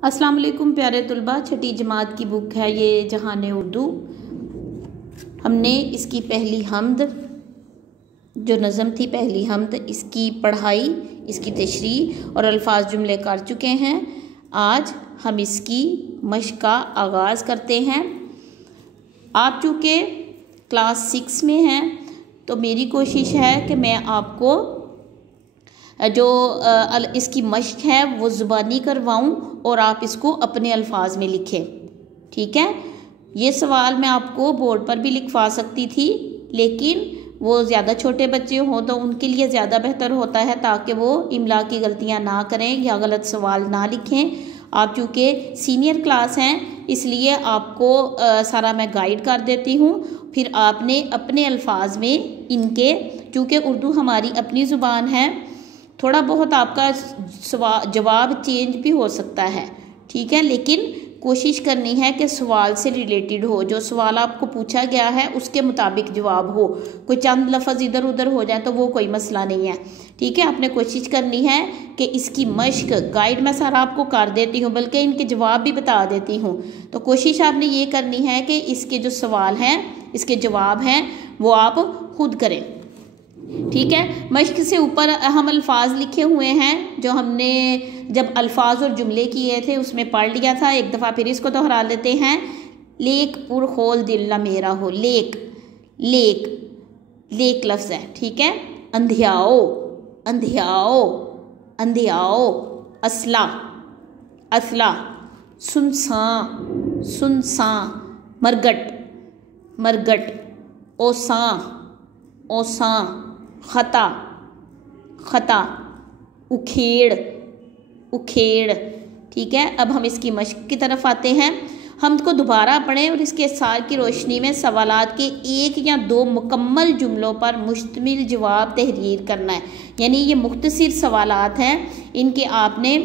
अस्सलाम वालेकुम प्यारे तुलबा, छठी जमात की बुक है ये जहाने उर्दू। हमने इसकी पहली हमद जो नज़म थी, पहली हमद, इसकी पढ़ाई, इसकी तशरीह और अल्फाज जुमले कर चुके हैं। आज हम इसकी मश्क का आगाज़ करते हैं। आप चूँकि क्लास 6 में हैं तो मेरी कोशिश है कि मैं आपको जो इसकी मश्क है वो ज़ुबानी करवाऊं और आप इसको अपने अल्फाज में लिखें। ठीक है, ये सवाल मैं आपको बोर्ड पर भी लिखवा सकती थी, लेकिन वो ज़्यादा छोटे बच्चे हों तो उनके लिए ज़्यादा बेहतर होता है ताकि वो इमला की गलतियां ना करें या गलत सवाल ना लिखें। आप चूँकि सीनियर क्लास हैं इसलिए आपको सारा मैं गाइड कर देती हूँ, फिर आपने अपने अल्फाज में इनके, चूँकि उर्दू हमारी अपनी ज़ुबान है, थोड़ा बहुत आपका जवाब चेंज भी हो सकता है। ठीक है, लेकिन कोशिश करनी है कि सवाल से रिलेटेड हो, जो सवाल आपको पूछा गया है उसके मुताबिक जवाब हो। कोई चंद लफ्ज़ इधर उधर हो जाए तो वो कोई मसला नहीं है। ठीक है, आपने कोशिश करनी है कि इसकी मश्क, गाइड मैं सारा आपको कर देती हूँ, बल्कि इनके जवाब भी बता देती हूँ। तो कोशिश आपने ये करनी है कि इसके जो सवाल हैं, इसके जवाब हैं, वो आप खुद करें। ठीक है, मश्क से ऊपर हम अल्फाज लिखे हुए हैं जो हमने जब अल्फाज और जुमले किए थे उसमें पढ़ लिया था। एक दफ़ा फिर इसको दोहरा लेते हैं। लेक पुर खोल दिल ना मेरा हो। लेक, लेक, लेक लफ्ज़ है। ठीक है, अंधियाओ, अंधियाओ, अंधियाओ, असला, असला, सुनसान, सुनसान, मरगट, मरगट, ओसां, ओसां, खता, खता, उखेड़, उखेड़। ठीक है, अब हम इसकी मश्क की तरफ आते हैं। हम को दोबारा पढ़ें और इसके सार की रोशनी में सवालात के 1 या 2 मुकम्मल जुमलों पर मुश्तमिल जवाब तहरीर करना है। यानी ये मुख्तसर सवालात हैं, इनके आपने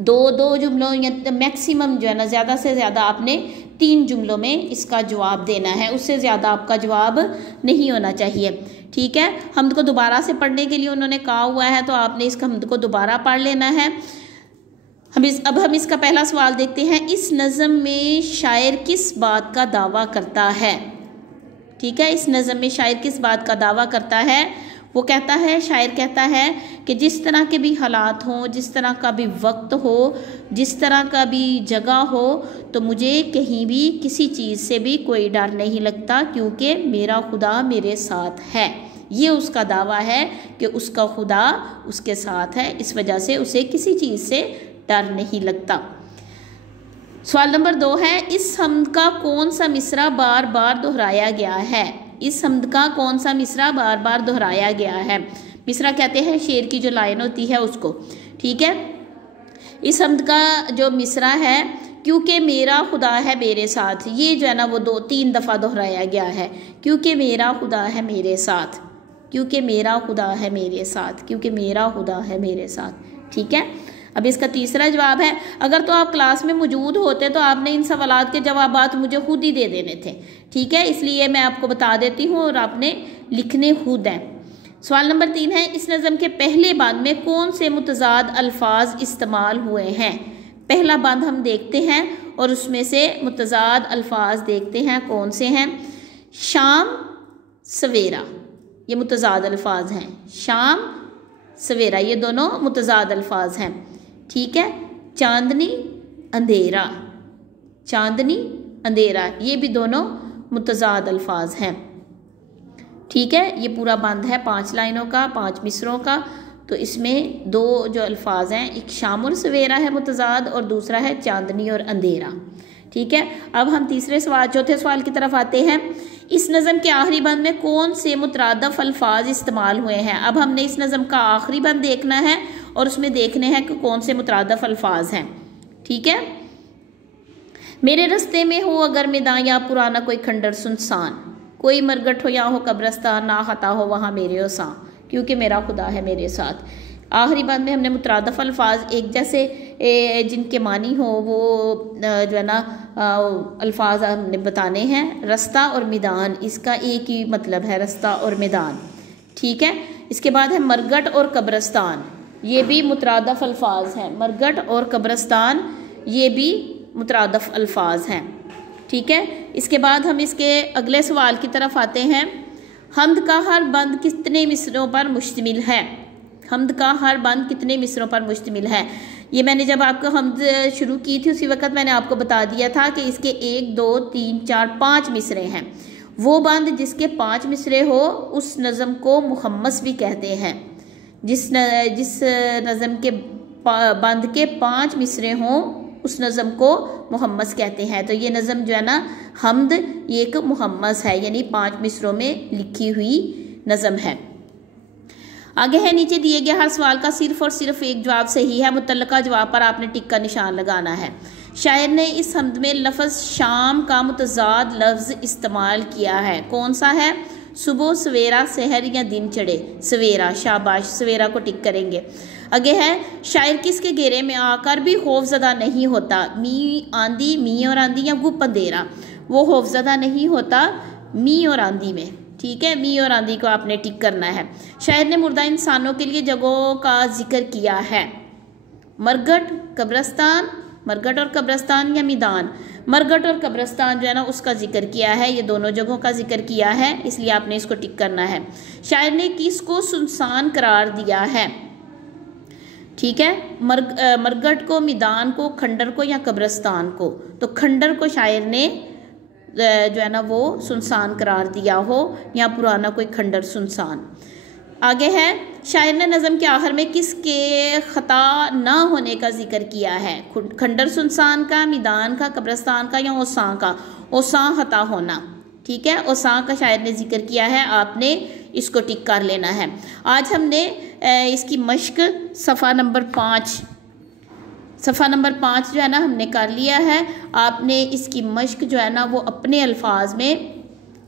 2 जुमलों या मैक्सिमम जो है ना, ज़्यादा से ज़्यादा आपने 3 जुमलों में इसका जवाब देना है, उससे ज़्यादा आपका जवाब नहीं होना चाहिए। ठीक है, हमद को दोबारा से पढ़ने के लिए उन्होंने कहा हुआ है तो आपने इस हमद को दोबारा पढ़ लेना है। अब हम इसका पहला सवाल देखते हैं। इस नज़म में शायर किस बात का दावा करता है? ठीक है, इस नज़म में शायर किस बात का दावा करता है? वो कहता है, शायर कहता है कि जिस तरह के भी हालात हों, जिस तरह का भी वक्त हो, जिस तरह का भी जगह हो, तो मुझे कहीं भी किसी चीज़ से भी कोई डर नहीं लगता क्योंकि मेरा खुदा मेरे साथ है। ये उसका दावा है कि उसका खुदा उसके साथ है, इस वजह से उसे किसी चीज़ से डर नहीं लगता। सवाल नंबर 2 है, इस हमद का कौन सा मिसरा बार बार दोहराया गया है? इस हमद का कौन सा मिसरा बार बार दोहराया गया है? मिसरा कहते हैं शेर की जो लाइन होती है उसको। ठीक है, इस हमद का जो मिसरा है, क्योंकि मेरा खुदा है मेरे साथ, ये जो है ना वो 2-3 दफ़ा दोहराया गया है। क्योंकि मेरा खुदा है मेरे साथ, क्योंकि मेरा खुदा है मेरे साथ, क्योंकि मेरा खुदा है मेरे साथ। ठीक है, अब इसका तीसरा जवाब है, अगर तो आप क्लास में मौजूद होते तो आपने इन सवालात के जवाबात मुझे खुद ही दे देने थे। ठीक है, इसलिए मैं आपको बता देती हूँ और आपने लिखने खुद हैं। सवाल नंबर 3 है, इस नज़म के पहले बंद में कौन से मुतज़ाद अल्फाज इस्तेमाल हुए हैं? पहला बंद हम देखते हैं और उसमें से मुतज़ाद अल्फाज देखते हैं कौन से हैं। शाम, सवेरा, ये मुतज़ाद अल्फाज हैं। शाम, सवेरा, ये दोनों मुतज़ाद अल्फाज हैं। ठीक है, चांदनी, अंधेरा, चांदनी, अंधेरा, ये भी दोनों मुतज़ाद अल्फाज हैं। ठीक है, ये पूरा बंद है 5 लाइनों का, 5 मिसरों का। तो इसमें 2 जो अल्फाज हैं, एक शाम और सवेरा है मुतज़ाद और दूसरा है चांदनी और अंधेरा। ठीक है, अब हम चौथे सवाल की तरफ आते हैं। इस नज़म के आखिरी बंद में कौन से मुतरादफ अल्फाज इस्तेमाल हुए हैं? अब हमने इस नज़म का आखिरी बंद देखना है और उसमें देखने हैं कि कौन से मुतरादफ अल्फाज हैं। ठीक है, मेरे रस्ते में हो अगर मैदान या पुराना कोई खंडर सुनसान, कोई मरगट हो या हो कब्रस्तान, ना खता हो वहाँ मेरे ओसा, क्योंकि मेरा खुदा है मेरे साथ। आखिरी बात में हमने मुतरादफ अल्फाज एक जैसे जिनके मानी हो वो जो है ना अल्फाज हमने बताने हैं। रास्ता और मैदान, इसका एक ही मतलब है, रास्ता और मैदान। ठीक है, इसके बाद है मरगट और कब्रस्तान, ये भी मुतरादफ अल्फाज हैं। मरगट और कब्रस्तान ये भी मुतरादफ अल्फाज हैं। ठीक है, इसके बाद हम इसके अगले सवाल की तरफ आते हैं। हम्द का हर बंद कितने मिसरों पर मुश्तमिल है? हम्द का हर बंद कितने मिसरों पर मुश्तमिल है? ये मैंने जब आपको हम्द शुरू की थी उसी वक्त मैंने आपको बता दिया था कि इसके 1 2 3 4 5 मिसरे हैं। वो बंद जिसके 5 मिसरे हो उस नज़म को मुहम्मस भी कहते हैं। जिस नज़म के बंद के 5 मिसरे हों उस नज़म को मुहम्मस कहते हैं। तो ये नज़म जो है ना हम्द, ये एक मुहम्मस है, यानी 5 मिसरों में लिखी हुई नज़म है। आगे है, नीचे दिए गए हर सवाल का सिर्फ और सिर्फ एक जवाब सही है। मुतल्लका जवाब पर आपने टिक का निशान लगाना है। शायर ने इस हम्द में लफ्ज़ शाम का मुतज़ाद लफ्ज़ इस्तेमाल किया है। कौन सा है? सुबह, सवेरा, सहर या दिन चढ़े। सवेरा, शाबाश, सवेरा को टिक करेंगे। आगे है, शायर किसके घेरे में आकर भी खौफज़दा नहीं होता? मी आंधी, मी और आंधी या गुप अंधेरा। वो खौफज़दा नहीं होता मी और आंधी में। ठीक है, मी और आंधी को आपने टिक करना है। शायर ने मुर्दा इंसानों के लिए जगहों का जिक्र किया है। मरगट, कब्रस्तान, मरगट और कब्रस्तान या मैदान। मरगट और कब्रस्तान जो है ना उसका जिक्र किया है, ये दोनों जगहों का जिक्र किया है, इसलिए आपने इसको टिक करना है। शायर ने किसको सुनसान करार दिया है? ठीक है, मरगट को, मैदान को, खंडर को या कब्रस्तान को। तो खंडर को शायर ने जो है ना वो सुनसान करार दिया हो, या पुराना कोई खंडर सुनसान। आगे है, शायर ने नज़म के आखिर में किसके ख़ता ना होने का जिक्र किया है? खंडर सुनसान का, मैदान का, कब्रस्तान का या ओसां का? ओसां ख़ता होना। ठीक है, ओसां का शायर ने जिक्र किया है, आपने इसको टिक कर लेना है। आज हमने इसकी मश्क सफ़ा नंबर 5 जो है ना हमने कर लिया है। आपने इसकी मश्क जो है ना वो अपने अल्फाज में,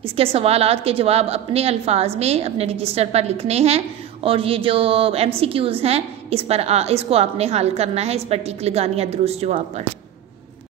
इसके सवालात के जवाब अपने अल्फाज में अपने रजिस्टर पर लिखने हैं, और ये जो MCQs हैं इसको आपने हल करना है, इस पर टिक लगानी है दुरुस्त जवाब पर।